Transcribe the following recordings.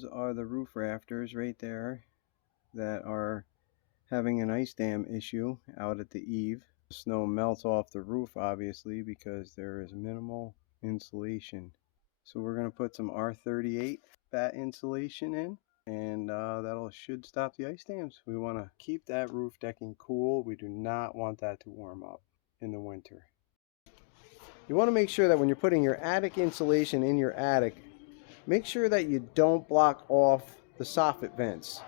Those are the roof rafters right there that are having an ice dam issue out at the eave. The snow melts off the roof obviously because there is minimal insulation. So we're going to put some R38 batt insulation in, and that'll should stop the ice dams. We want to keep that roof decking cool. We do not want that to warm up in the winter. You want to make sure that when you're putting your attic insulation in your attic, make sure that you don't block off the soffit vents.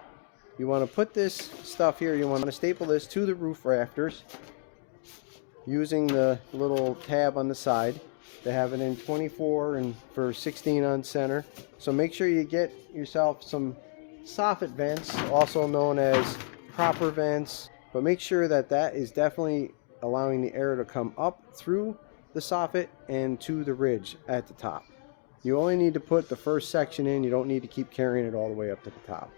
You want to put this stuff here, you want to staple this to the roof rafters using the little tab on the side. They have it in 24 and for 16 on center. So make sure you get yourself some soffit vents, also known as proper vents. But make sure that that is definitely allowing the air to come up through the soffit and to the ridge at the top. You only need to put the first section in. You don't need to keep carrying it all the way up to the top.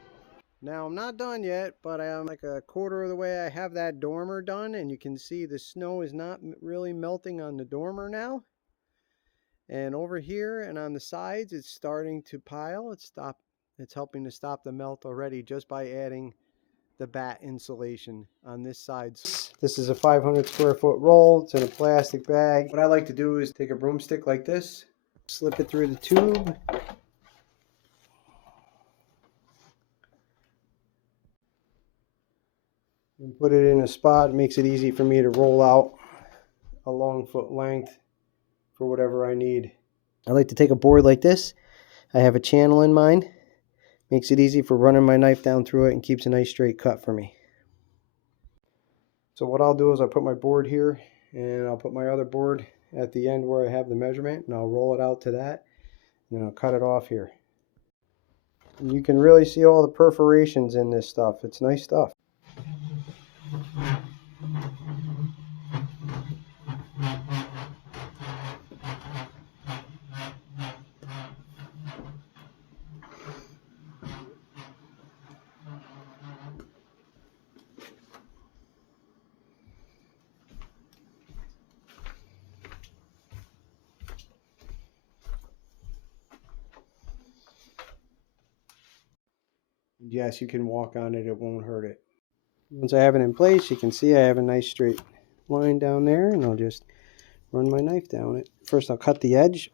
Now I'm not done yet, but I'm like a quarter of the way. I have that dormer done, and you can see the snow is not really melting on the dormer now. And over here and on the sides, it's starting to pile. It's helping to stop the melt already just by adding the batt insulation on this side. This is a 500 square foot roll. It's in a plastic bag. What I like to do is take a broomstick like this, slip it through the tube, and put it in a spot. It makes it easy for me to roll out a long foot length for whatever I need. I like to take a board like this. I have a channel in mind. Makes it easy for running my knife down through it and keeps a nice straight cut for me. So what I'll do is I'll put my board here, and I'll put my other board at the end where I have the measurement, and I'll roll it out to that, and then I'll cut it off here. And you can really see all the perforations in this stuff. It's nice stuff. Yes, you can walk on it, it won't hurt it. Once I have it in place, you can see I have a nice straight line down there, and I'll just run my knife down it. First I'll cut the edge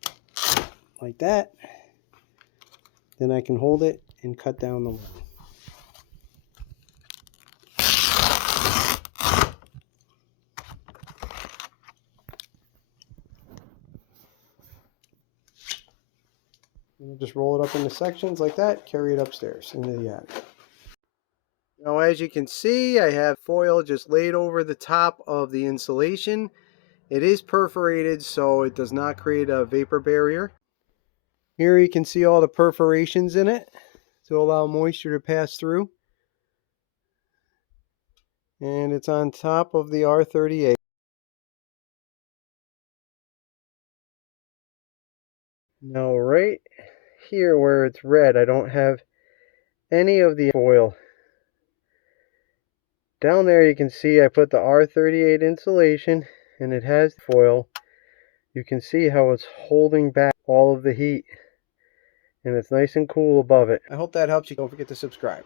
like that, then I can hold it and cut down the line. And just roll it up into sections like that, carry it upstairs into the attic. Now as you can see, I have foil just laid over the top of the insulation. It is perforated, so it does not create a vapor barrier. Here you can see all the perforations in it to allow moisture to pass through. And it's on top of the R38. Now right here where it's red, I don't have any of the foil. Down there you can see I put the R38 insulation, and it has foil. You can see how it's holding back all of the heat, and it's nice and cool above it. I hope that helps you. Don't forget to subscribe.